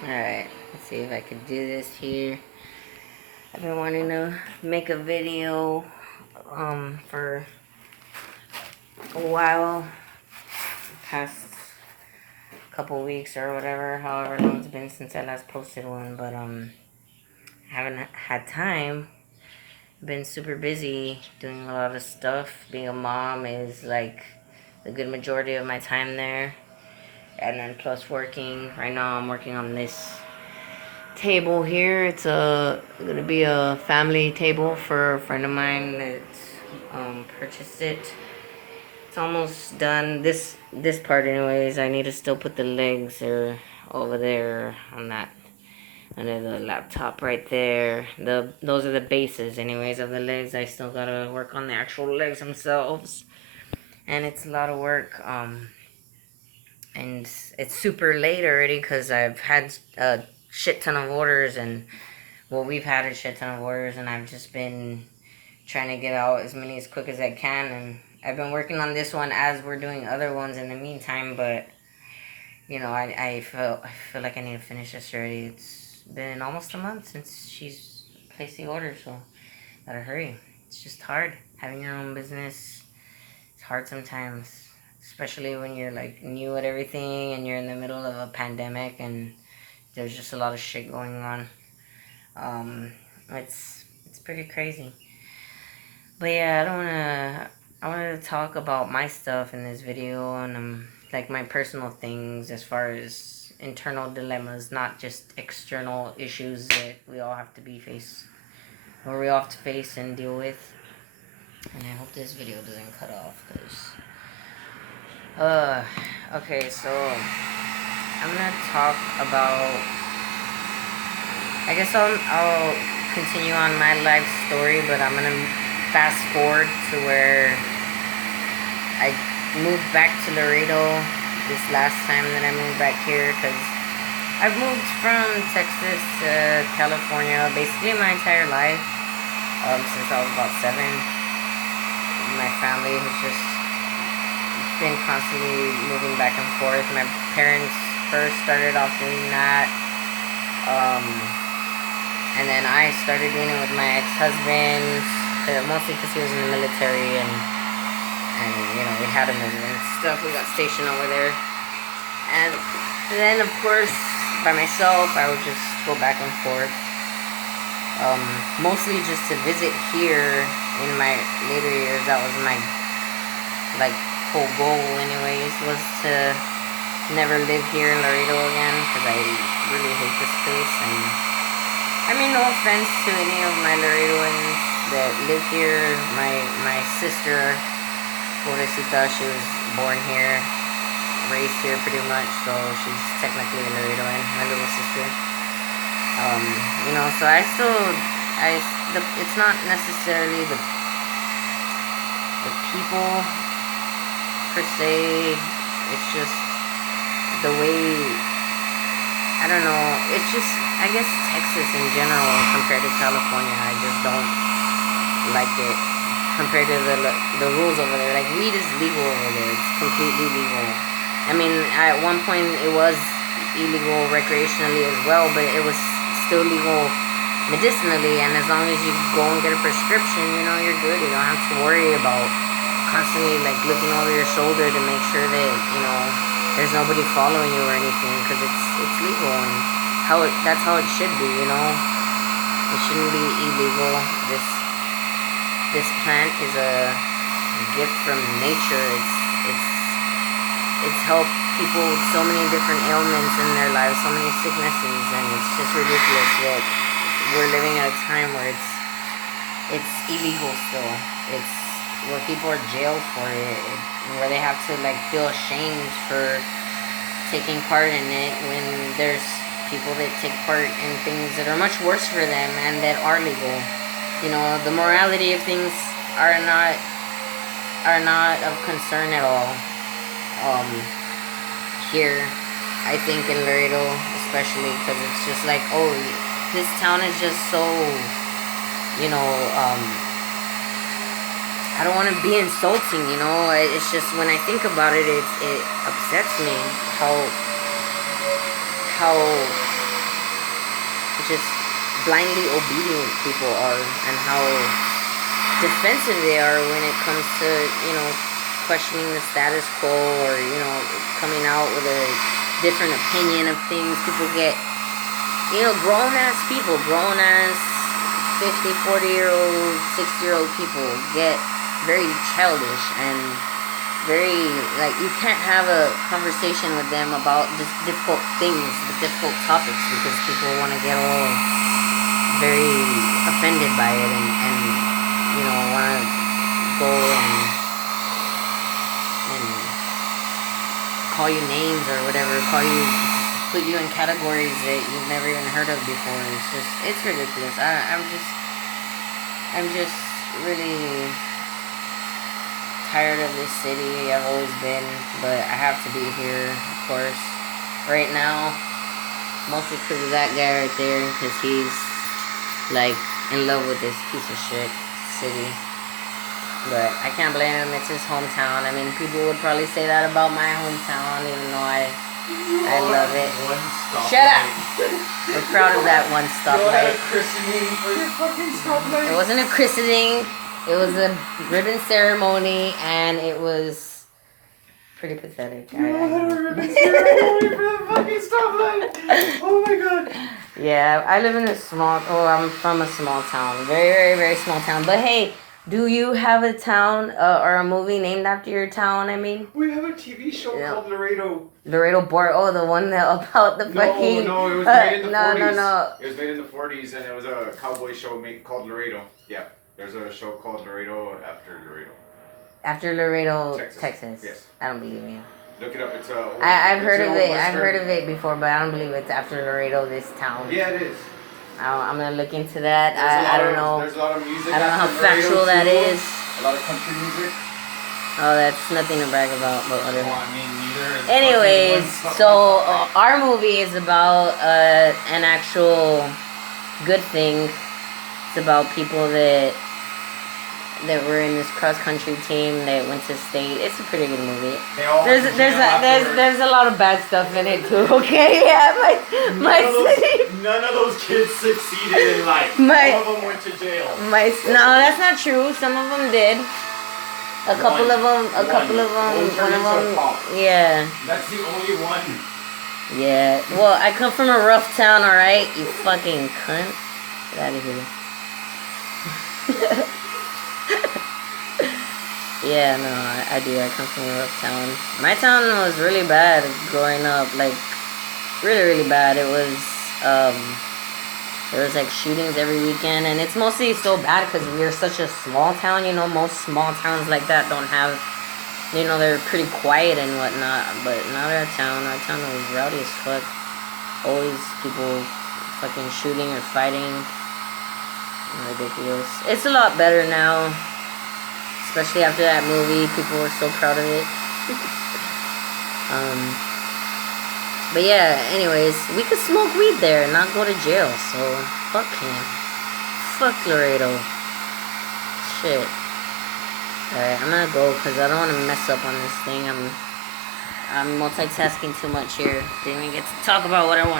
Alright, let's see if I can do this here. I've been wanting to make a video for a while, past couple weeks or whatever, however long it's been since I last posted one, but haven't had time. Been super busy doing a lot of stuff. Being a mom is like the good majority of my time there. And then plus working. Right now I'm working on this table here. It's gonna be a family table for a friend of mine that purchased it. It's almost done. This part anyways. I need to still put the legs or over there on that under the laptop right there. Those are the bases anyways of the legs. I still gotta work on the actual legs themselves. And it's a lot of work. And it's super late already because I've had a shit ton of orders, and well, we've had a shit ton of orders, and I've just been trying to get out as many as quick as I can. And I've been working on this one as we're doing other ones in the meantime, but you know, I feel like I need to finish this already. It's been almost a month since she's placed the order, so gotta hurry. It's just hard having your own business. It's hard sometimes, especially when you're like new at everything and you're in the middle of a pandemic and there's just a lot of shit going on. Um, it's pretty crazy. But yeah, I wanted to talk about my stuff in this video, and like my personal things as far as internal dilemmas, not just external issues that we all have to be face or we all have to face and deal with. And I hope this video doesn't cut off, cause okay, so I'm gonna talk about. I guess I'll continue on my life story, but I'm gonna fast forward to where I moved back to Laredo this last time that I moved back here, because I've moved from Texas to California basically my entire life, since I was about 7. My family has just been constantly moving back and forth. My parents first started off doing that, and then I started doing it with my ex-husband, mostly because he was in the military, and you know, we had him and stuff. We got stationed over there, and then of course by myself I would just go back and forth, mostly just to visit here in my later years. That was my like whole goal anyways, was to never live here in Laredo again, because I really hate this place. And I mean, no offense to any of my Laredoans that live here. My sister, Pobrecita, she was born here, raised here pretty much, so she's technically a Laredoan, my little sister. You know, so it's not necessarily the people per se. It's just the way, I don't know, it's just, I guess Texas in general compared to California, I just don't like it compared to the rules over there. Like, weed is legal over there. It's completely legal. I mean, at one point it was illegal recreationally as well, but it was still legal medicinally, and as long as you go and get a prescription, you know, you're good. You don't have to worry about constantly like looking over your shoulder to make sure that, you know, there's nobody following you or anything, because it's legal, and that's how it should be, you know. It shouldn't be illegal. This plant is a gift from nature. It's helped people with so many different ailments in their lives, so many sicknesses, and it's just ridiculous that we're living at a time where it's illegal still. It's where people are jailed for it, where they have to like feel ashamed for taking part in it, when there's people that take part in things that are much worse for them and that are legal. You know, the morality of things are not of concern at all. Here, I think in Laredo especially, because it's just like, oh, this town is just so, you know, I don't want to be insulting, you know. It's just, when I think about it, it upsets me how just blindly obedient people are, and how defensive they are when it comes to, questioning the status quo, or, coming out with a different opinion of things. People get, grown ass people, grown ass 50, 40-year-old, 60-year-old people get very childish and very, like, you can't have a conversation with them about just difficult things, difficult topics, because people want to get all very offended by it, and want to go and call you names or whatever, put you in categories that you've never even heard of before. It's ridiculous. I'm just really tired of this city. I've always been, but I have to be here, of course, right now, mostly because of that guy right there, because he's, like, in love with this piece of shit city. But I can't blame him. It's his hometown. I mean, people would probably say that about my hometown, even though I love it. Shut up! We're proud of that one stoplight. You had a christening for your fucking stoplight? It wasn't a christening. It was a ribbon ceremony, and it was pretty pathetic. You had a ribbon ceremony for the fucking stoplight! Oh my god! Yeah, I live in I'm from a small town. Very, very, very small town. But hey, do you have a town or a movie named after your town, I mean? We have a TV show called Laredo. Laredo Board. Oh, the one about the fucking... No, it was made in the 40s. No. It was made in the 40s, and it was a cowboy show called Laredo. Yeah, there's a show called Laredo after Laredo. After Laredo, Texas. Yes. I don't believe you. Look it up. It's I've heard of it. I've heard of it before, but I don't believe it's after Laredo, this town. Yeah, it is. I'm gonna look into that. I don't know. There's a lot of music. I don't know how factual that is. A lot of country music. Oh, that's nothing to brag about, but whatever. Well, I mean, neither is. Anyways, so our movie is about an actual good thing. It's about people that were in this cross country team that went to state. It's a pretty good movie. There's a lot of bad stuff in it too. Okay, yeah, none of those kids succeeded in life. All of them went to jail. No, that's not true. Some of them did. A couple of them. One of them. Yeah. That's the only one. Yeah. Well, I come from a rough town. All right, you fucking cunt. Get out of here. Yeah, no, I do. I come from a rough town. My town was really bad growing up. Like, really, really bad. It was, there was, like, shootings every weekend. And it's mostly so bad because we're such a small town. You know, most small towns like that don't have, they're pretty quiet and whatnot. But not our town. Our town was rowdy as fuck. Always people fucking shooting or fighting. Ridiculous. It's a lot better now, especially after that movie. People were so proud of it. But yeah, anyways, we could smoke weed there and not go to jail, so fuck him. Fuck Laredo. Shit. Alright, I'm gonna go because I don't want to mess up on this thing. I'm multitasking too much here. Didn't even get to talk about what I wanted.